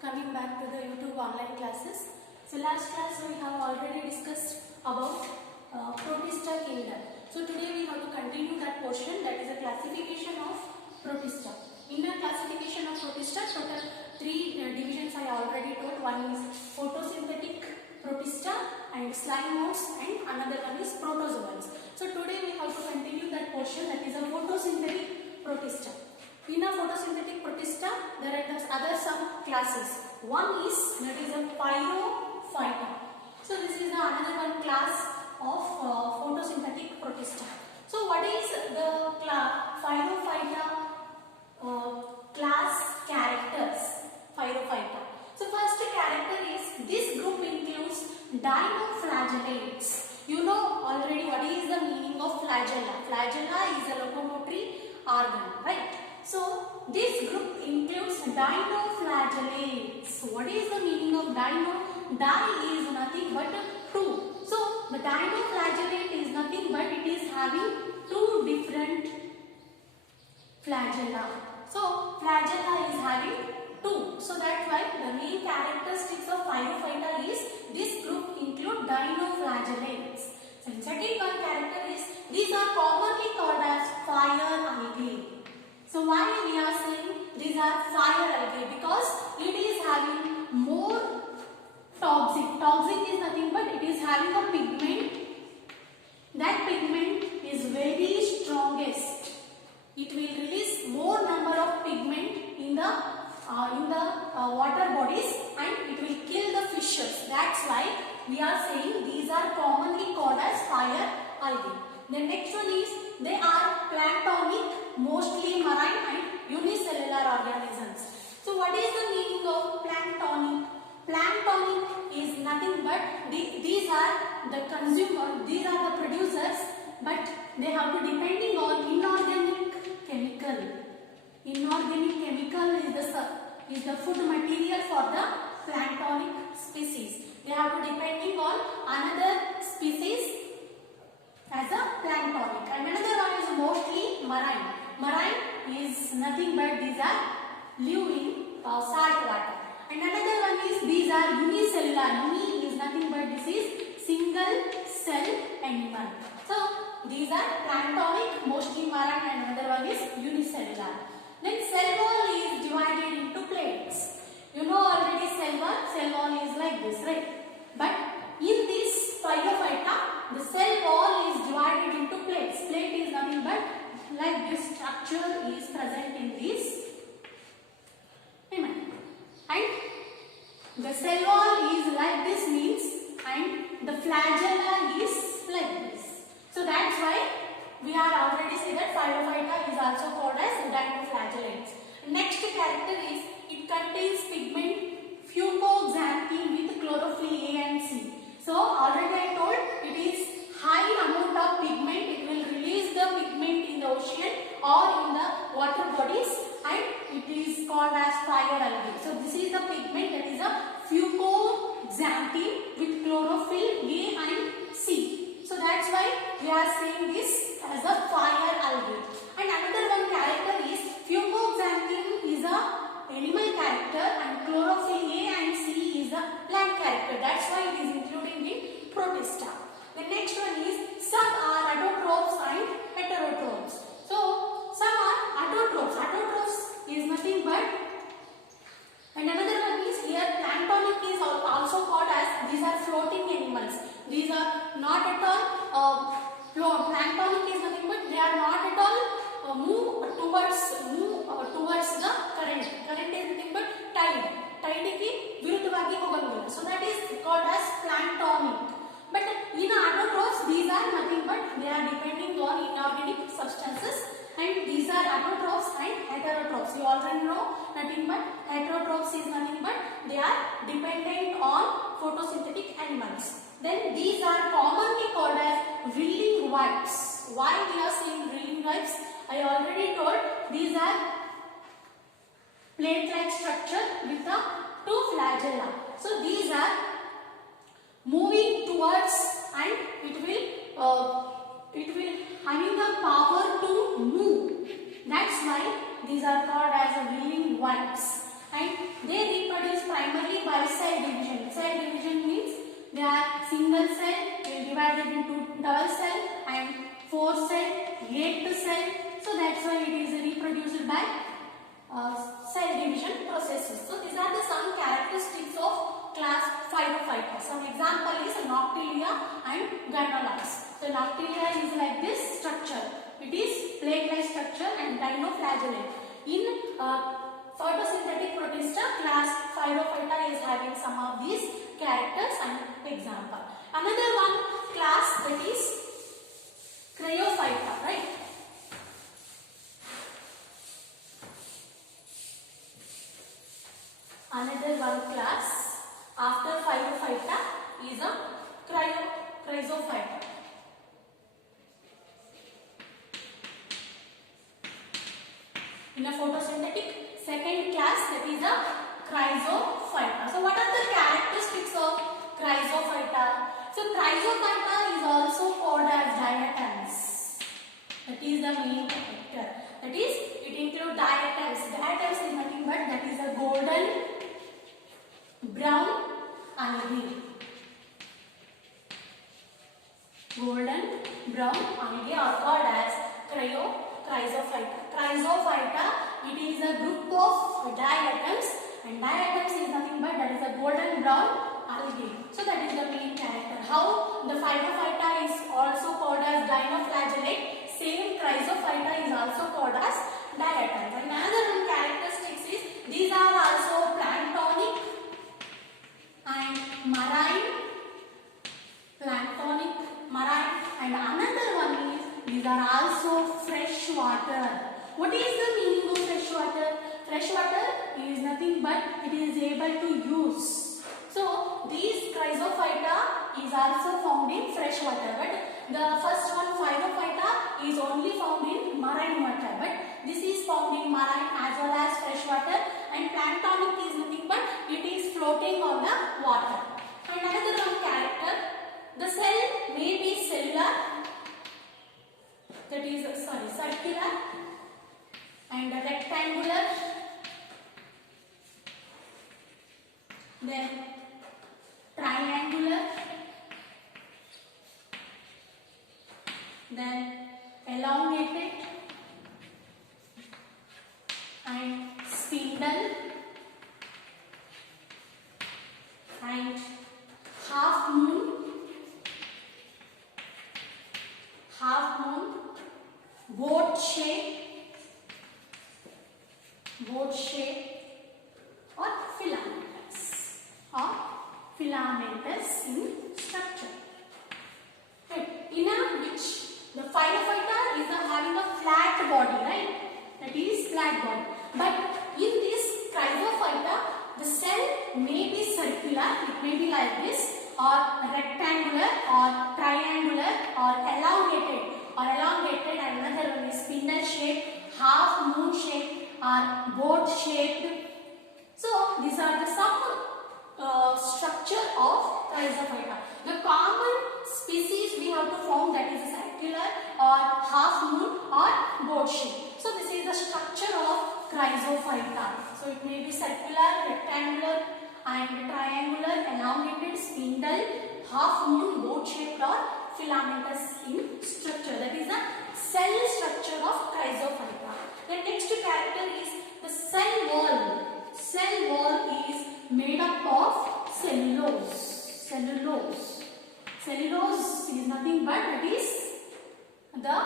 coming back to the YouTube online classes. So last class we have already discussed about Protista kingdom. So today we have to continue that portion, that is a classification of Protista. In the classification of Protista, total three divisions I already told. One is photosynthetic Protista and slime modes, and another one is protozoans. So today we have to continue that portion, that is a photosynthetic Protista. In a photosynthetic Protista, there are the other subclasses. One is, that is a Pyrophyta. So this is the another one class of photosynthetic Protista. So what is the Pyrophyta class characters? Pyrophyta. So first character is, this group includes dinoflagellates. You know already what is the meaning of flagella. Flagella is a locomotory organ, right? So this group includes dinoflagellates. What is the meaning of dino? Di is nothing but two. So the dinoflagellate is nothing but it is having two different flagella. So flagella is having two. So that's why the main characteristics of Pyrophyta is this group include dinoflagellates. So second one character is, these are commonly called as fire algae. So why we are saying these are fire algae? Because it is having more toxic. Toxic is nothing but it is having a pigment. That pigment is very strongest. It will release more number of pigment in the water bodies, and it will kill the fishes. That's why we are saying these are commonly called as fire algae. The next one is, they are planktonic, mostly marine and unicellular organisms. So what is the meaning of planktonic? Planktonic is nothing but these are the consumer, these are the producers, but they have to depending on inorganic chemical. Inorganic chemical is the food material for the planktonic species. They have to depending on another species as a planktonic, and another one is mostly marine. Marine is nothing but these are live in salt water. And another one is, these are unicellular. Uni is nothing but this is single cell animal. So these are planktonic, mostly marine, and another one is unicellular. Then cell wall is divided into plates. You know already cell wall is like this, right? But in this Pyrophyta, the cell wall is divided into plates. Plate is nothing but like this structure is present in this human. And the cell wall is like this means, and the flagella is like this. So that's why we are already say that Pyrophyta is also called as dinoflagellates. Next character is, it contains pigment fucoxanthin with chlorophyll A and C. So already I told it is high amount of pigment. It will release the pigment in the ocean or in the water bodies, and it is called as fire algae. So this is the pigment, that is a fucoxanthin with chlorophyll A and C. So that's why we are saying this as a fire algae. And another one character is, fucoxanthin is a animal character and chlorophyll A and C is a plant character. That's why it is included in Protista. The next one is, some are autotrophs and heterotrophs. So some are autotrophs. Autotrophs is nothing but, and another one is here planktonic is also called as, these are floating animals. These are not at all planktonic is nothing but they are not at all move towards the current. Current is nothing but tide. Tide ki viruddhavagi hogangiಲ್ಲ. So that is called as planktonic. But in autotrophs, these are nothing but they are depending on inorganic substances, and these are autotrophs and heterotrophs. You already know nothing but heterotrophs is nothing but they are dependent on photosynthetic animals. Then these are commonly called as drilling wipes. Why we are saying drilling wipes? I already told these are plate-like structure with the two flagella. So these are moving towards, and it will having the power to move. That's why these are called as a drilling wipes. and they reproduce primarily by cell division. Cell division means they are single cell divided into double cell and 4 cell, 8 cell. So that's why it is reproduced by cell division processes. So these are the some characteristics of class Phytophyta. Some example is Noctilia and Gynolax. So Noctilia is like this structure. It is plague-like structure and dinoflagellate. In photosynthetic protista, class Phytophyta is having some of these characters and example. Another one class, that is Cryophyta, right? Another one class after Phytophyta is a Chrysophyta. In a photosynthetic second class, that is a Chrysophyta. So what are the characteristics of Chrysophyta? So Chrysophyta is also called as diatoms. That is the main character. That is, it includes diatoms. Diatoms is nothing but that is a golden brown algae. Golden brown algae are called as Chrysophyta. Chrysophyta, it is a group of diatoms, and diatoms is nothing but that is a golden brown algae. So that is the main character. How the Phytophyta is also called as dinoflagellate, same Chrysophyta is also called as diatoms. And another one characteristics is these are also planktonic and marine, and another one is these are also fresh water. What is the meaning of fresh water? Fresh water is nothing but it is able to use. So these Chrysophyta is also found in fresh water, but the first one Phytophyta is only found in marine water, but this is found in marine as well as fresh water, and planktonic is nothing but it is floating on the water. And another one character, the cell may be cellular, that is circular and rectangular, then triangular, then elongated and spindle and half moon, boat shape or filamentous in structure. Right. In which the Phytophyta is having a flat body, right? That is flat body. But in this Chrysophyta, the cell may be circular, it may be like this, or rectangular, or triangular, or elongated, and another one is spindle shaped, half moon shaped, or boat shaped. So these are the some structure of Chrysophyta. The common species we have to form, that is circular or half moon or boat shape. So this is the structure of Chrysophyta. So it may be circular, rectangular and triangular, elongated, spindle, half moon, boat shaped or filamentous in structure. That is the cell structure of Chrysophyta. The next character is the cell wall. Cell wall is made up of cellulose. Cellulose is nothing but it is the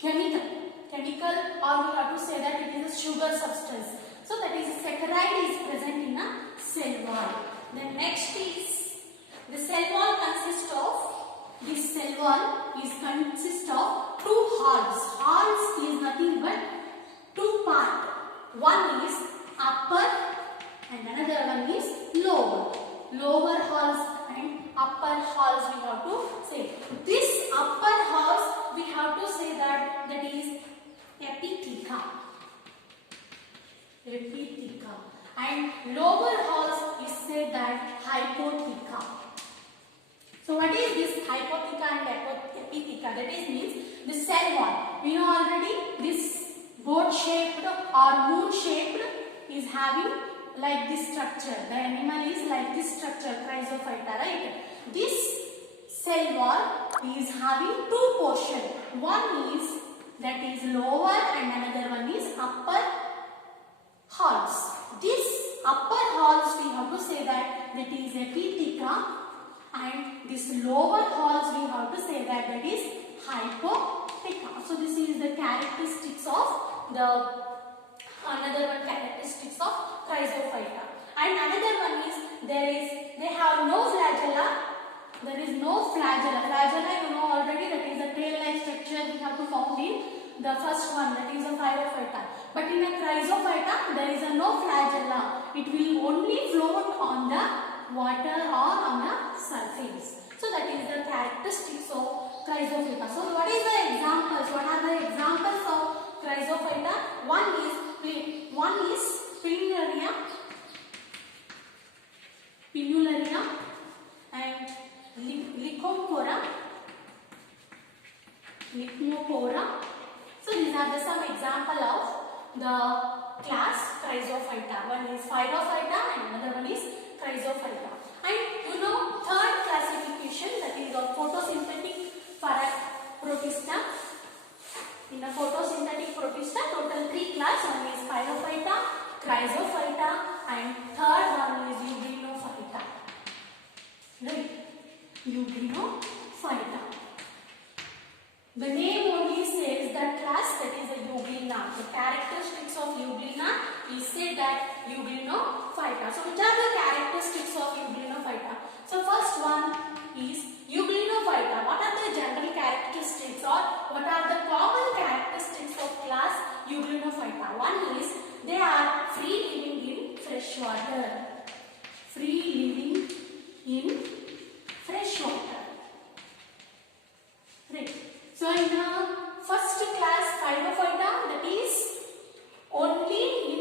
chemical, or we have to say that it is a sugar substance. So that is a saccharide is present in a cell wall. Then next is the cell wall consists of two halves. Halves is nothing but two parts. One is upper and another one is lower. Lower halves and upper halves we have to say. This upper halves we have to say that is epitheca. And lower halves is said that hypotheca. So what is this hypotheca and epitheca? That is means the cell wall. We know already this boat shaped or moon shaped is having like this structure. The animal is like this structure, Chrysophyta, right? This cell wall is having two portions. One is that is lower and another one is upper halls. This upper halls we have to say that is epitheca, and this lower halls we have to say that is hypotheca. So this is the characteristics of the another one characteristics of Chrysophyta. And another one is they have no flagella. There is no flagella. Flagella you know already, that is a tail-like structure we have to found in the first one, that is a Phyllophyta. But in a Chrysophyta there is a no flagella. It will only float on the water or on the surface. So that is the characteristics of Chrysophyta. So what is the examples? What are the examples of Chrysophyta? One is Pinnularia and Lycophora. So these are some example of the class Chrysophyta. One is Phyllophyta and another one is Chrysophyta. And you know third classification, that is of photosynthetic protista. In the photosynthetic protista, total three class. One is Phyllophyta, Chrysophyta, and third one is Eugrinophyta. Right? Eugrinophyta. The name only says that class, that is a Euglena. The characteristics of Euglena is said that Eugrinophyta. So which are the characteristics of Eugrinophyta? So first one is Eugrinophyta. What are the general characteristics or what are the common characteristics of class Eugrinophyta? One is they are free living in fresh water. Free living in fresh water. Right. So in the first class Phyllophyta, that is only in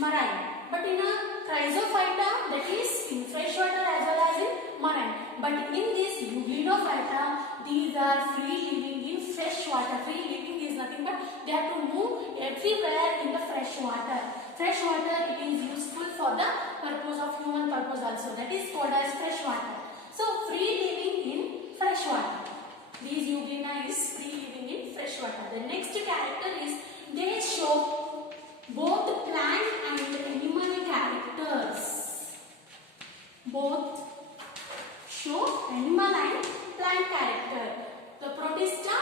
marine. But in a Chrysophyta, that is in fresh water as well as in marine. But in this Eugrinophyta, these are free living in fresh water. Free living is nothing but they have to move everywhere in the fresh water. Fresh water, it is useful for the purpose of human purpose also. That is called as fresh water. So free living in fresh water. These Euglena is free living in fresh water. The next character is they show both plant and animal characters. Both show animal and plant character. The protista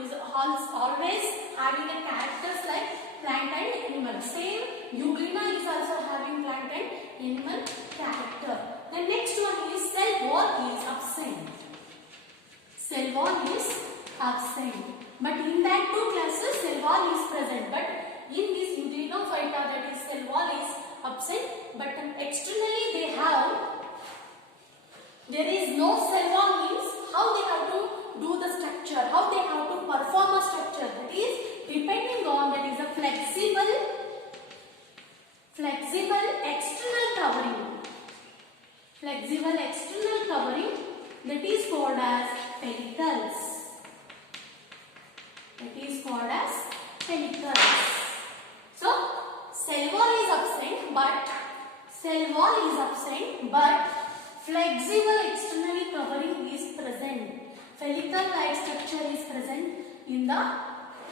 is always having a characters like plant and animal. Same Euglena is also having plant and animal character. The next one is cell wall is absent. Cell wall is absent. But in that two classes, cell wall is present. But in this Eugrinophyta, that is cell wall is absent. But externally there is no cell wall, means how they have to do the structure, how they have to perform a structure. That is depending on that is a flexible external covering. Flexible external covering, that is called as pellicles. That is called as pellicles. So cell wall is absent, but flexible externally covering is present. Pellicle-like structure is present in the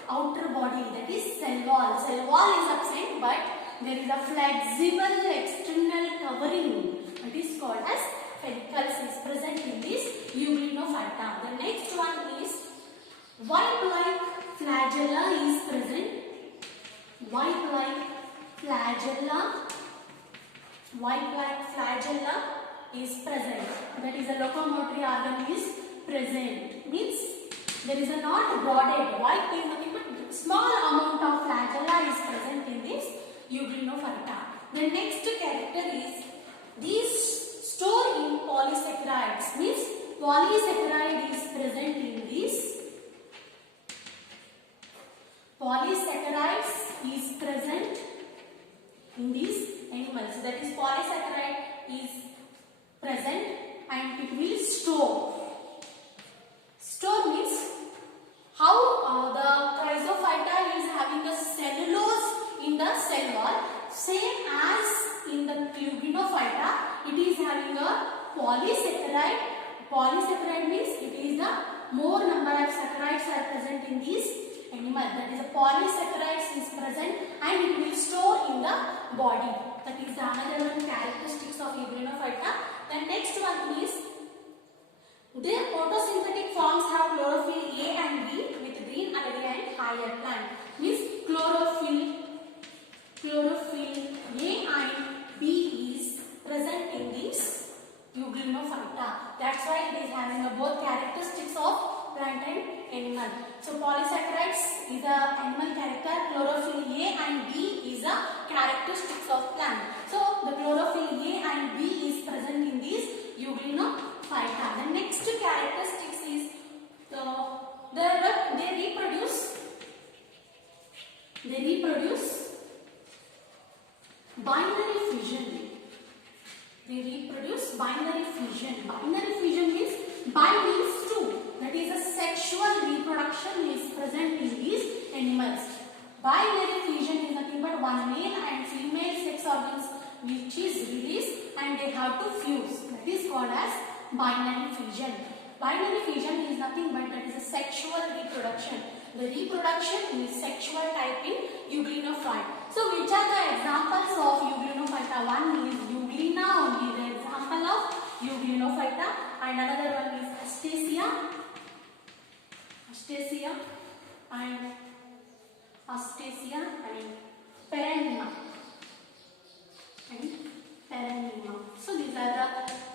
outer body, that is cell wall. Cell wall is absent, but there is a flexible external covering, that is called as pellicles is present in this Eugrinophyta. The next one is white-like flagella is present. White-like flagella is present. That is a locomotory organ is present. Means there is a not broaded. White is nothing but small amount of flagella is present in this Eugrinophyta. The next character is these store in polysaccharides, means polysaccharide is present in this. Polysaccharides is present in these animals. That is polysaccharide is present and it will store. Store means how the Chrysophyta is having the cellulose in the cell wall, same more number of saccharides are present in these animals. That is, a polysaccharides is present and it will store in the body. That is the another one characteristics of Eublenophyta. The next one is their photosynthetic forms have chlorophyll A and B with green algae and higher plant. Means chlorophyll A and B is present in this Eublenophyta. That's why it is having both characteristics of plant and animal. So polysaccharides is a animal character, chlorophyll A and B is a characteristics of plant. So the chlorophyll A and B is present in this Eublenophyta. The next characteristics is they reproduce binary fission. They reproduce binary fission. Binary fission means bi means two. That is, a sexual reproduction is present in these animals. Binary fission is nothing but one male and female sex organs which is released and they have to fuse. That is called as binary fission. Binary fission is nothing but that is a sexual reproduction. The reproduction is sexual type in Eublenophyta. So which are the examples of Eublenophyta? One is Euglena only, the example of Eublenophyta, and another one is Astacia and Perennium. So these are the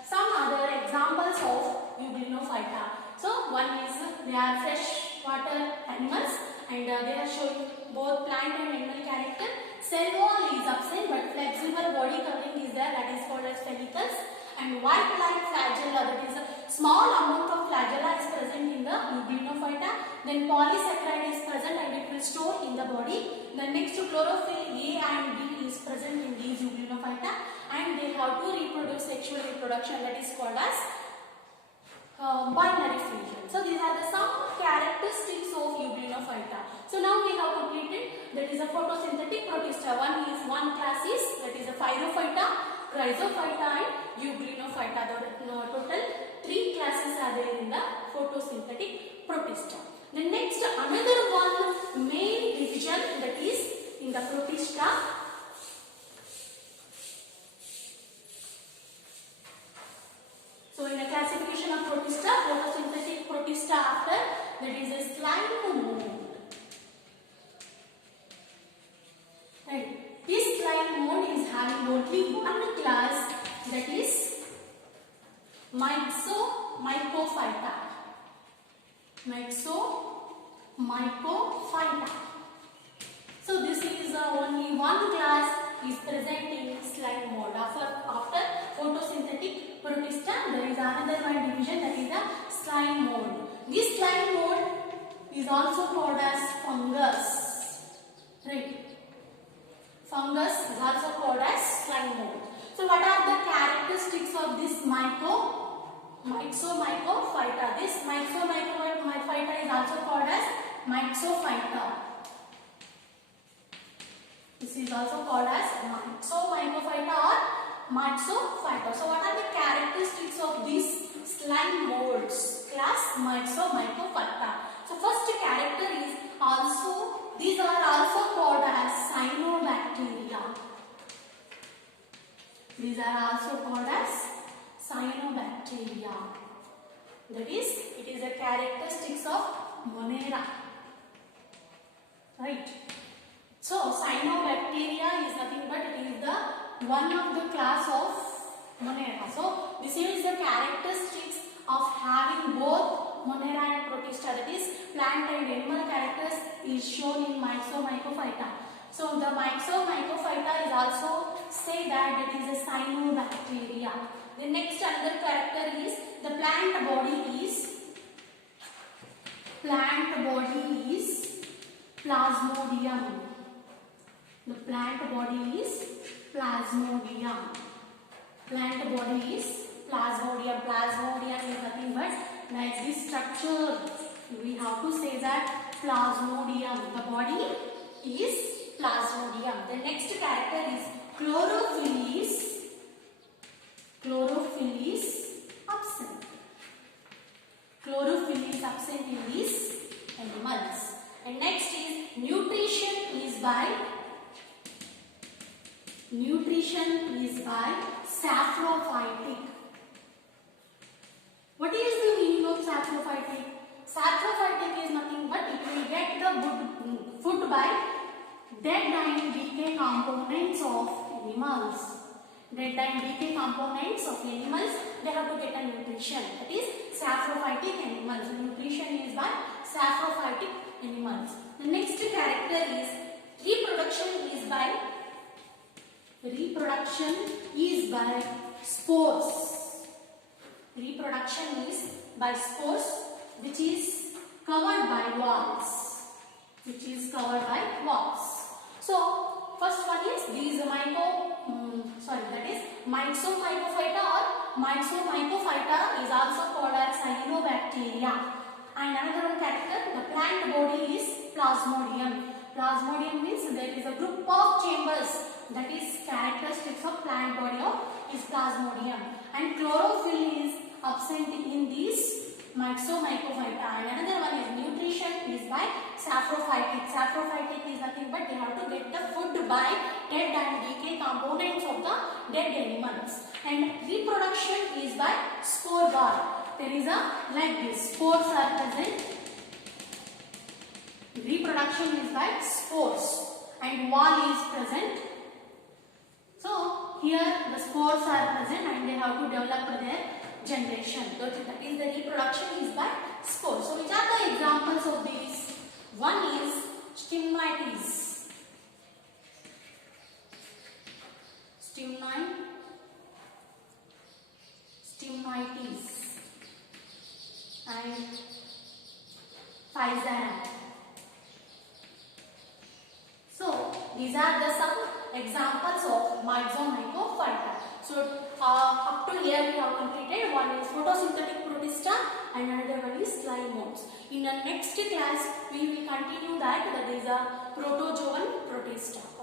some other examples of Eublenophyta. So one is they are freshwater animals and they are showing both plant and animal character. Cell wall is absent but flexible body covering is there, that is called as pellicles. And white-like flagella, that is a small amount of flagella is present in the Eublenophyta. Then polysaccharide is present and it will store in the body. The next chlorophyll A and B is present in these Eublenophyta and they have to reproduce sexual reproduction, that is called as binary fission. So these are the some characteristics of Eublenophyta. So now we have completed, that is a photosynthetic protista. One class is that is a Phyllophyta, Chrysophyta and Eublenophyta. The total 3 classes are there in the photosynthetic protista. The next another one main division, that is in the protista. So in the classification of protista, photosynthetic protista after, that is a slime mold. Right. This slime mold is having only one class, that is Myxomycophyta. So this is only one class is present in slime mold. After photosynthetic protista, there is another one division, that is the slime mold. This slime mold is also called as fungus. Right. Fungus is also called as slime mold. So what are the characteristics of this Myxomycophyta? This Myxomycophyta is also called as Myxophyta. This is also called as Myxomycophyta or Myxophyta. So what are the characteristics of these slime molds? Class Myxomycophyta. So first character is also, these are also called as cyanobacteria. These are also called as cyanobacteria. That is, it is a characteristics of Monera. Right. So cyanobacteria is nothing but it is the one of the class of Monera. So this is the characteristics of having both Monera and Protista, that is plant and animal characters is shown in Myxomycophyta. So the Myxomycophyta is also say that it is a cyanobacteria. The next another character is the plant body is Plasmodium. The plant body is Plasmodium. Plant body is Plasmodium. Plasmodium is nothing but like this structure. We have to say that Plasmodium. The body is Plasmodium. The next character is chlorophyll is absent. Chlorophyll is absent. absent in these animals. And next is nutrition is by saprophytic. What is the meaning of saprophytic? Saprophytic is nothing but it will get the food by dead and decay components of animals. Dead and decay components of animals, they have to get a nutrition. That is saprophytic animals. Nutrition is by saprophytic animals. The next character is reproduction is by spores. Reproduction is by spores, which is covered by walls. So first one is these Myxomycophyta or Myxomycophyta is also called as cyanobacteria. And another one character, the plant body is Plasmodium. Plasmodium means there is a group of chambers, that is characteristics of plant body of is Plasmodium. And chlorophyll is absent in these Myxomycophyta. And another one is nutrition is by saprophytic. Saprophytic is nothing but they have to get the food by dead and decay components of the dead animals. And reproduction is by spore bar. There is a like this, spores are present. Reproduction is by spores and wall is present. So here the spores are present and they have to develop their generation. That is the reproduction is by spores. So which are the examples of these? One is stigmites. Stigmites and Physara. So these are the some examples of Myxomycophyta. So up to here we have completed. One is photosynthetic protista and another one is slime modes. In the next class we will continue that is a protozoan protista.